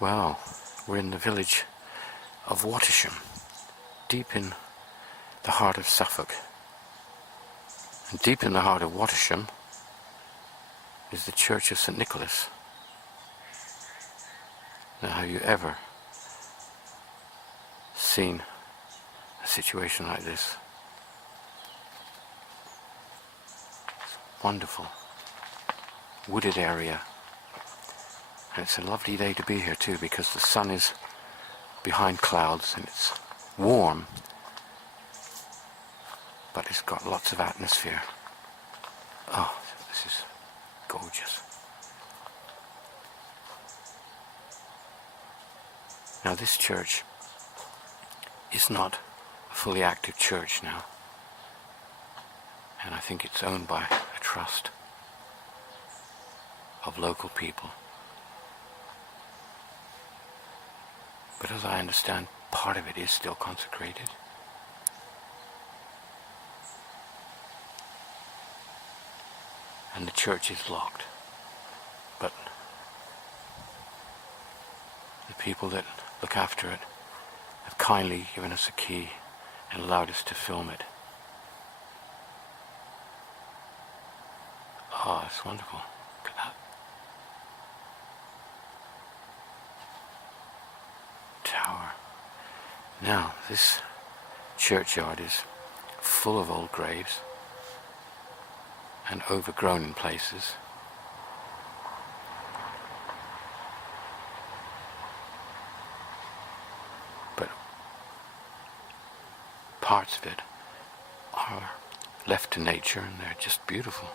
Well, we're in the village of Wattisham, deep in the heart of Suffolk. And deep in the heart of Wattisham is the Church of St. Nicholas. Now, have you ever seen a situation like this? Wonderful, wooded area. And it's a lovely day to be here too, because the sun is behind clouds and it's warm, but it's got lots of atmosphere. Oh, this is gorgeous. Now, this church is not a fully active church now, and I think it's owned by a trust of local people. But as I understand, part of it is still consecrated. And the church is locked. But the people that look after it have kindly given us a key and allowed us to film it. Oh, it's wonderful. Look at that. Tower. Now, this churchyard is full of old graves and overgrown in places. But parts of it are left to nature and they're just beautiful.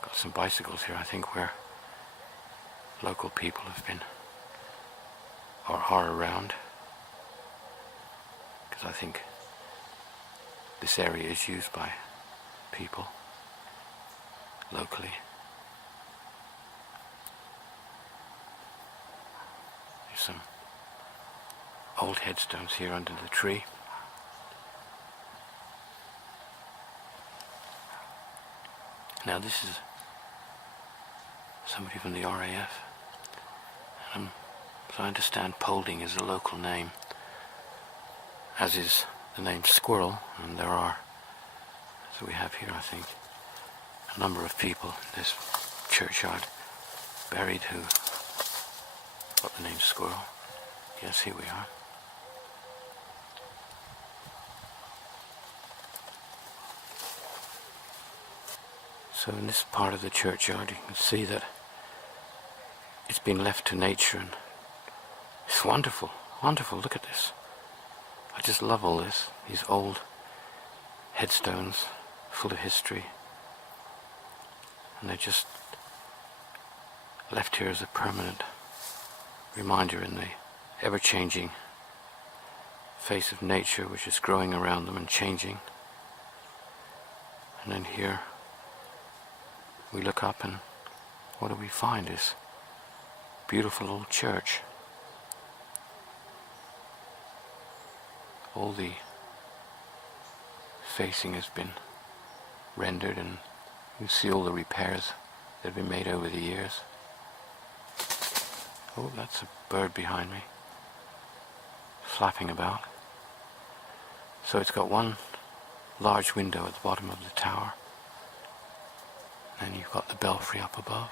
Got some bicycles here, I think, where local people have been or are around, because I think this area is used by people locally. There's some old headstones here under the tree. Now, this is somebody from the RAF. As I understand, Polding is a local name, as is the name Squirrel, and there are, so we have here, I think, a number of people in this churchyard buried who got the name Squirrel. Yes, here we are. So in this part of the churchyard you can see that it's been left to nature, and it's wonderful, wonderful. Look at this. I just love all this, these old headstones full of history, and they're just left here as a permanent reminder in the ever-changing face of nature, which is growing around them and changing. And then here we look up, and what do we find is beautiful old church. All the facing has been rendered, and you see all the repairs that have been made over the years. Oh, that's a bird behind me, flapping about. So it's got one large window at the bottom of the tower, and you've got the belfry up above.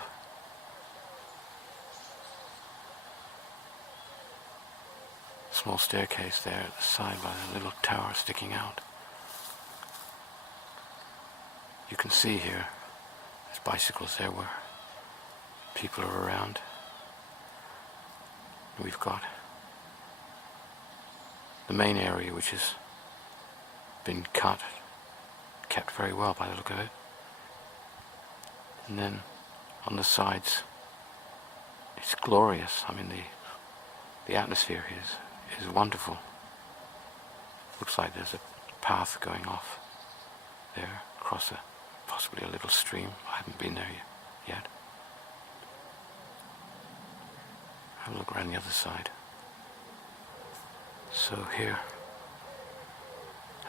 Small staircase there at the side by the little tower sticking out. You can see here, there's bicycles there where people are around. We've got the main area, which has been kept very well by the look of it. And then on the sides, it's glorious. I mean, the atmosphere is wonderful. Looks like there's a path going off there across possibly a little stream. I haven't been there yet. Have a look around the other side. So here,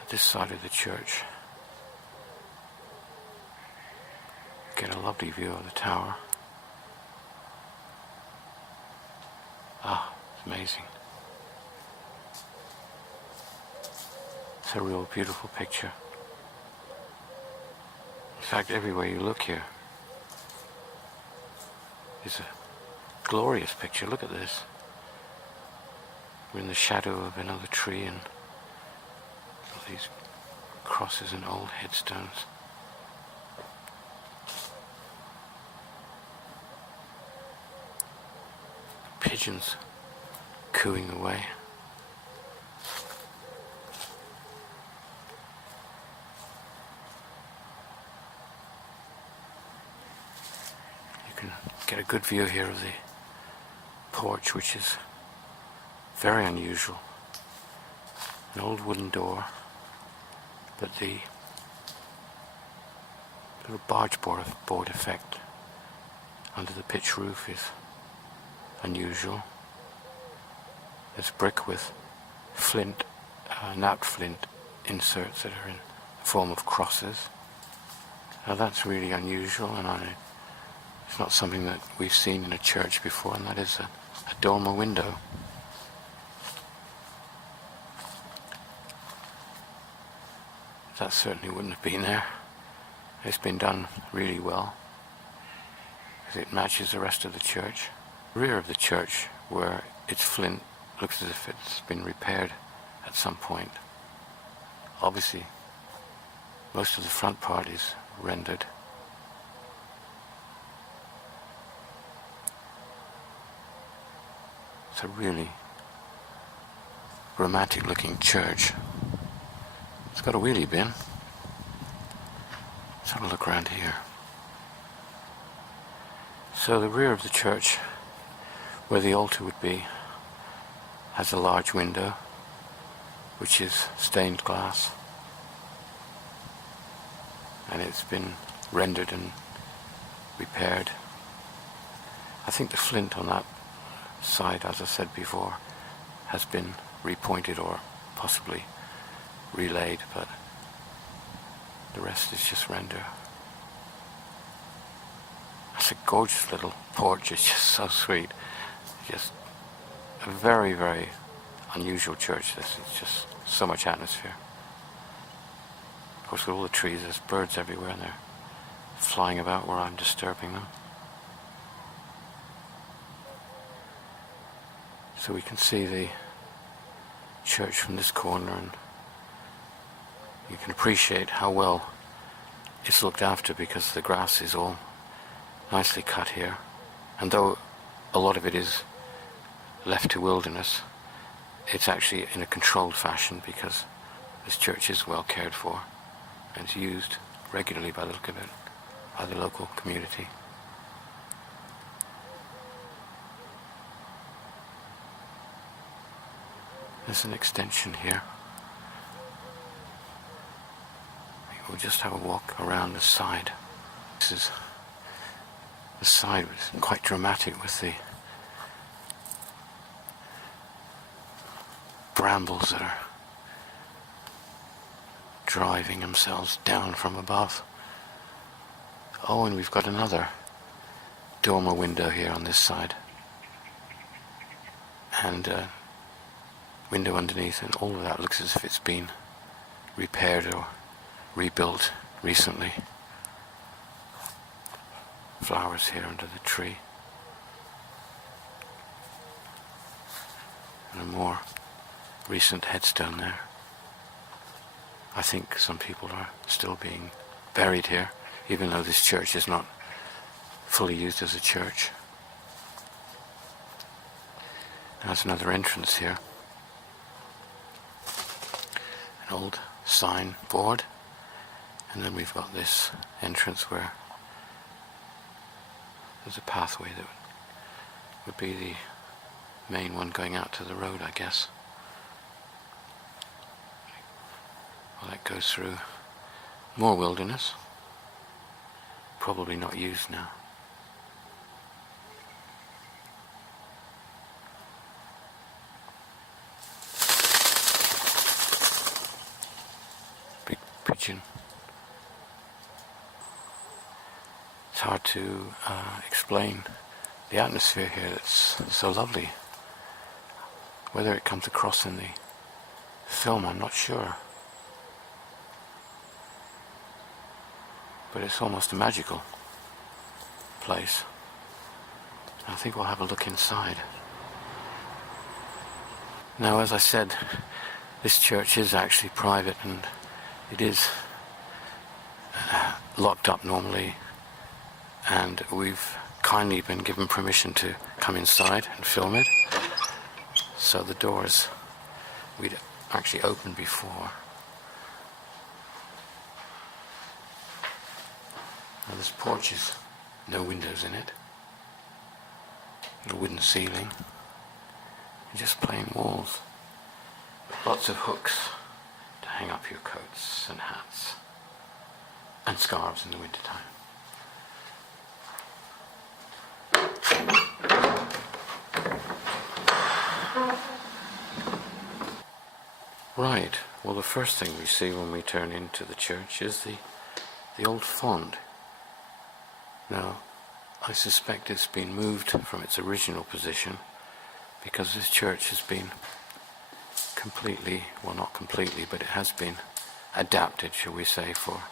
at this side of the church, get a lovely view of the tower. amazing. It's a real beautiful picture. In fact, everywhere you look here is a glorious picture. Look at this. We're in the shadow of another tree and all these crosses and old headstones. Pigeons cooing away. You can get a good view here of the porch, which is very unusual. An old wooden door, but the little barge board effect under the pitch roof is unusual. There's brick with flint, knapped flint inserts that are in the form of crosses. Now that's really unusual, and it's not something that we've seen in a church before, and that is a dormer window. That certainly wouldn't have been there. It's been done really well, because it matches the rest of the church. The rear of the church, where it's flint, looks as if it's been repaired at some point. Obviously, most of the front part is rendered. It's a really romantic looking church. It's got a wheelie bin. Let's have a look around here. So the rear of the church, where the altar would be, has a large window which is stained glass, and it's been rendered and repaired. I think the flint on that side, as I said before, has been repointed or possibly relaid, but the rest is just render. It's a gorgeous little porch. It's just so sweet. Just a very, very unusual church. This is just so much atmosphere. Of course, with all the trees, there's birds everywhere, and they're flying about where I'm disturbing them. So we can see the church from this corner, and you can appreciate how well it's looked after, because the grass is all nicely cut here. And though a lot of it is left to wilderness, it's actually in a controlled fashion, because this church is well cared for and it's used regularly, by the look of it, by the local community. There's an extension here. We'll just have a walk around the side. This is the side, which is quite dramatic, with the brambles that are driving themselves down from above. Oh, and we've got another dormer window here on this side, and window underneath, and all of that looks as if it's been repaired or rebuilt recently. Flowers here under the tree, and a more recent headstone there. I think some people are still being buried here, even though this church is not fully used as a church. There's another entrance here. An old sign board. And then we've got this entrance where there's a pathway that would be the main one going out to the road, I guess. Well, that goes through more wilderness. Probably not used now. Big pigeon. It's hard to explain the atmosphere here. It's so lovely. Whether it comes across in the film, I'm not sure. But it's almost a magical place. I think we'll have a look inside. Now, as I said, this church is actually private, and it is locked up normally, and we've kindly been given permission to come inside and film it. So the doors we'd actually opened before. Now this porch is no windows in it, a wooden ceiling, and just plain walls. Lots of hooks to hang up your coats and hats and scarves in the winter time. Right, well the first thing we see when we turn into the church is the old font. Now, I suspect it's been moved from its original position because this church has been completely, well not completely, but it has been adapted, shall we say, for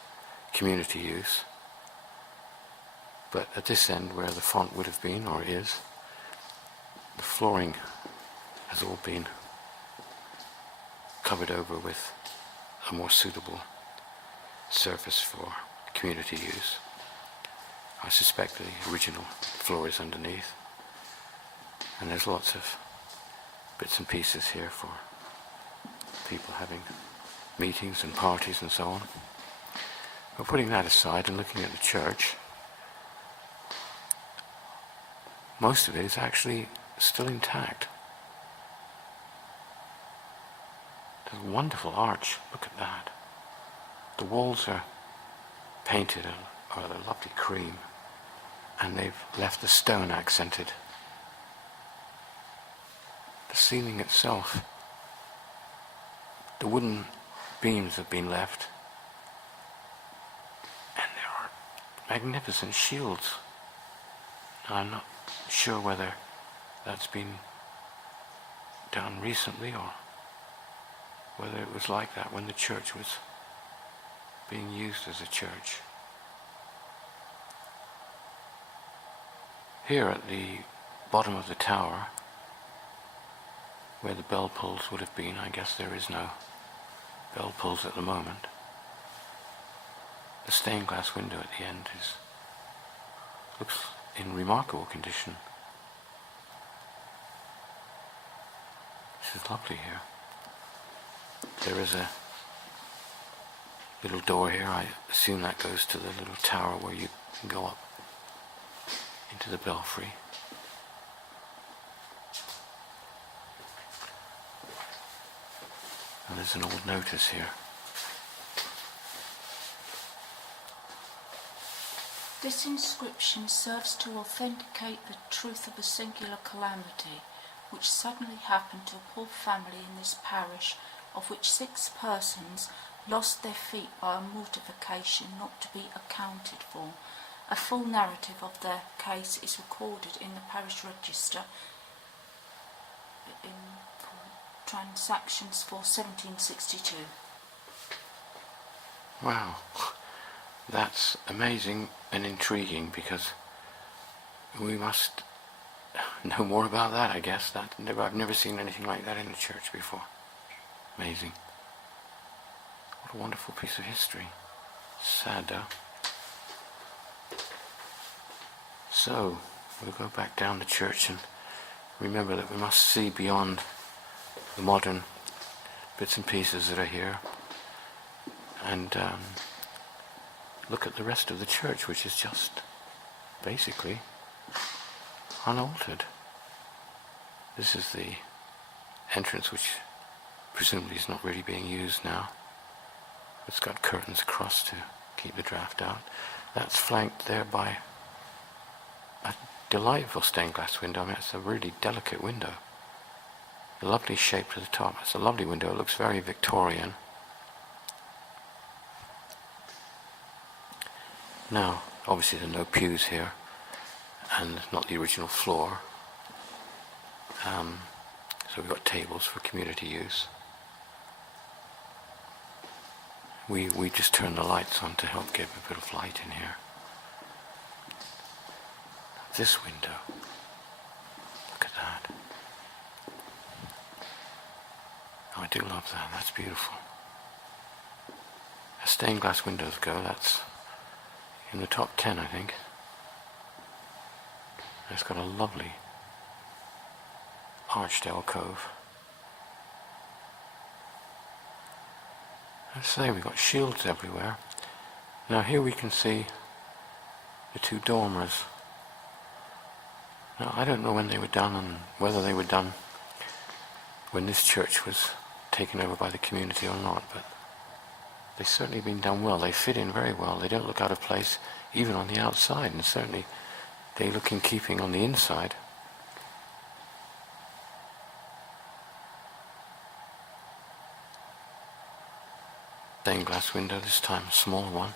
community use. But at this end where the font would have been, or is, the flooring has all been covered over with a more suitable surface for community use. I suspect the original floor is underneath, and there's lots of bits and pieces here for people having meetings and parties and so on. But putting that aside and looking at the church, most of it is actually still intact. There's a wonderful arch, look at that. The walls are painted a lovely cream, and they've left the stone accented. The ceiling itself, the wooden beams have been left, and there are magnificent shields. Now, I'm not sure whether that's been done recently or whether it was like that when the church was being used as a church. Here at the bottom of the tower, where the bell pulls would have been, I guess there is no bell pulls at the moment. The stained glass window at the end looks in remarkable condition. This is lovely here. There is a little door here. I assume that goes to the little tower where you can go up into the belfry. And there's an old notice here. This inscription serves to authenticate the truth of a singular calamity which suddenly happened to a poor family in this parish, of which 6 persons lost their feet by a mortification not to be accounted for. A full narrative of their case is recorded in the parish register in transactions for 1762. Wow, that's amazing and intriguing, because we must know more about that, I guess. I've never seen anything like that in the church before. Amazing. What a wonderful piece of history. Sad though. So, we'll go back down the church and remember that we must see beyond the modern bits and pieces that are here and look at the rest of the church, which is just basically unaltered. This is the entrance, which presumably is not really being used now. It's got curtains across to keep the draft out. That's flanked there by a delightful stained glass window. I mean, it's a really delicate window. A lovely shape to the top. It's a lovely window. It looks very Victorian. Now, obviously there are no pews here, and not the original floor. So we've got tables for community use. We just turn the lights on to help give a bit of light in here. This window, look at that. Oh, I do love that, that's beautiful. As stained glass windows go, that's in the top 10, I think. It's got a lovely arched alcove. I say, we've got shields everywhere. Now here we can see the two dormers. Now I don't know when they were done and whether they were done when this church was taken over by the community or not, but they've certainly been done well. They fit in very well. They don't look out of place even on the outside, and certainly they look in keeping on the inside. Stained glass window, this time a smaller one.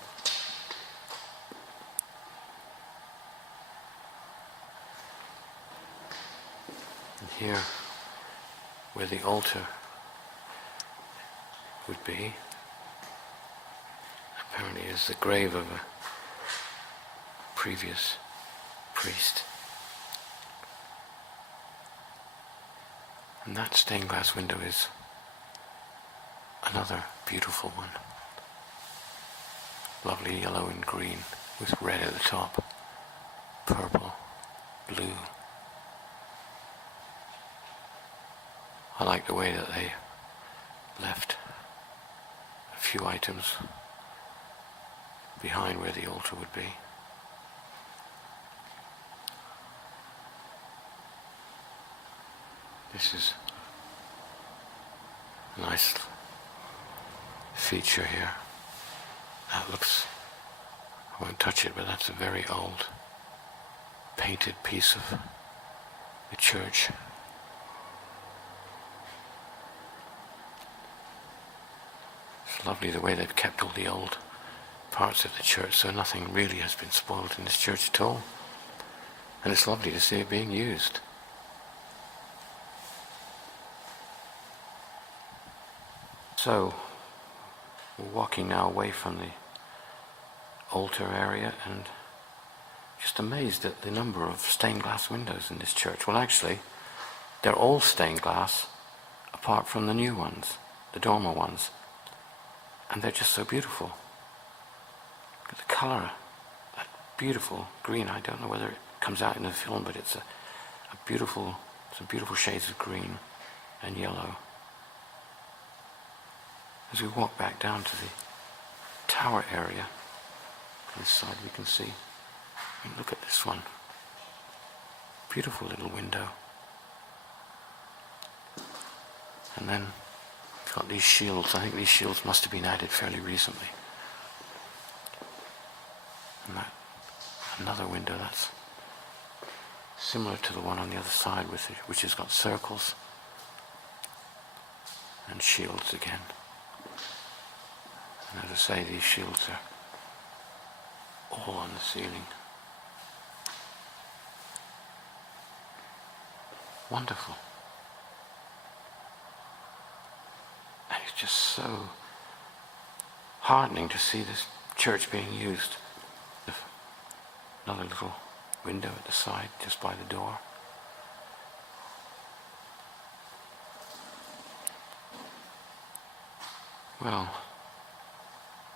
And here, where the altar would be, apparently is the grave of a previous priest. And that stained glass window is another beautiful one. Lovely yellow and green with red at the top, purple, blue. I like the way that they left a few items behind where the altar would be. This is a nice feature here. That looks, I won't touch it, but that's a very old painted piece of the church. It's lovely the way they've kept all the old parts of the church, so nothing really has been spoiled in this church at all. And it's lovely to see it being used. So, we're walking now away from the altar area and just amazed at the number of stained glass windows in this church. Well, actually, they're all stained glass apart from the new ones, the dormer ones. And they're just so beautiful. Look at the colour, that beautiful green. I don't know whether it comes out in the film, but it's some beautiful shades of green and yellow. As we walk back down to the tower area, on this side we can see, and look at this one. Beautiful little window. And then we've got these shields. I think these shields must have been added fairly recently. And that, another window that's similar to the one on the other side, which has got circles and shields again. And as I say, these shields are all on the ceiling. Wonderful. And it's just so heartening to see this church being used. Another little window at the side, just by the door. Well,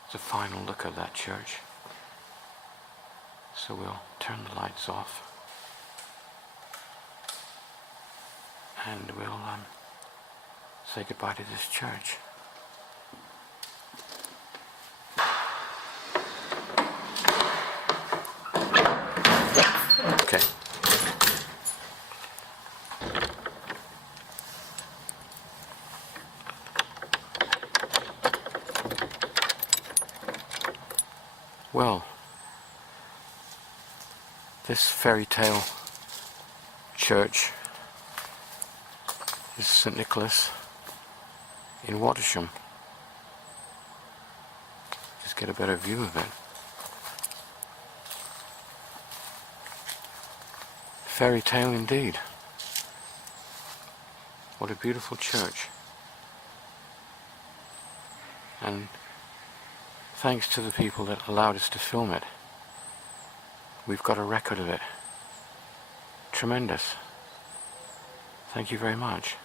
it's a final look at that church. So we'll turn the lights off. And we'll say goodbye to this church. Okay. Well, this fairy tale church is St. Nicholas in Watersham. Just get a better view of it. Fairy tale indeed. What a beautiful church. And thanks to the people that allowed us to film it, we've got a record of it. Tremendous. Thank you very much.